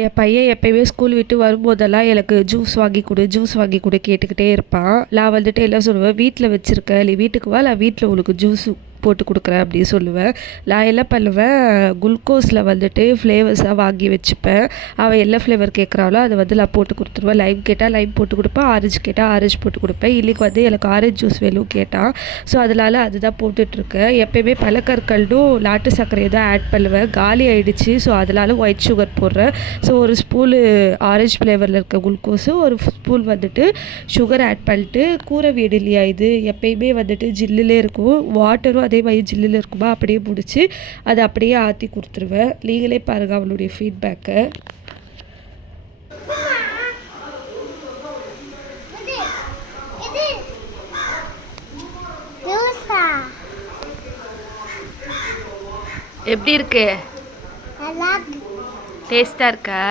என் பையன் எப்பயுமே ஸ்கூல் விட்டு வரும்போதெல்லாம் எனக்கு ஜூஸ் வாங்கி கொடு ஜூஸ் வாங்கி கொடு கேட்டுக்கிட்டே இருப்பான். நான் வந்துட்டு என்ன சொல்லுவேன், வீட்டில் வச்சுருக்க நீ வீட்டுக்கு வா, நான் வீட்டில் உனக்கு ஜூஸு போட்டு கொடுக்குறேன் அப்படின்னு சொல்லுவேன். நான் என்ன பண்ணுவேன், குளுக்கோஸில் வந்துட்டு ஃப்ளேவர்ஸாக வாங்கி வச்சுப்பேன். அவன் என்ன ஃப்ளேவர் கேட்குறாளோ அதை வந்து நான் போட்டு கொடுத்துருவேன். லைம் கேட்டால் லைம் போட்டு கொடுப்பேன், ஆரஞ்சு கேட்டால் ஆரஞ்சு போட்டு கொடுப்பேன். இன்றைக்கி வந்து எனக்கு ஆரஞ்சு ஜூஸ் வேணும் கேட்டான். ஸோ அதனால் அதுதான் போட்டுட்ருக்கேன். எப்போயுமே பழக்கற்கண்டும் நாட்டு சர்க்கரையை தான் ஆட் பண்ணுவேன். காலி ஆகிடுச்சு, ஸோ அதனால் ஒயிட் சுகர் போடுறேன். ஸோ ஒரு ஸ்பூனு ஆரஞ்சு ஃப்ளேவரில் இருக்க குளுக்கோஸு, ஒரு ஸ்பூன் வந்துட்டு சுகர் ஆட் பண்ணிட்டு, கூரை வீடு இல்லையா இது, எப்பயுமே வந்துட்டு ஜில்லுலே இருக்கும், வாட்டரும் அதே மாதிரி ஜில்லில் இருக்குமா அப்படியே முடிச்சு அதை அப்படியே ஆற்றி கொடுத்துருவேன். நீங்களே பாருங்கள் அவளுடைய ஃபீட்பேக்கை. எப்படி இருக்கு? டேஸ்டாக இருக்கா?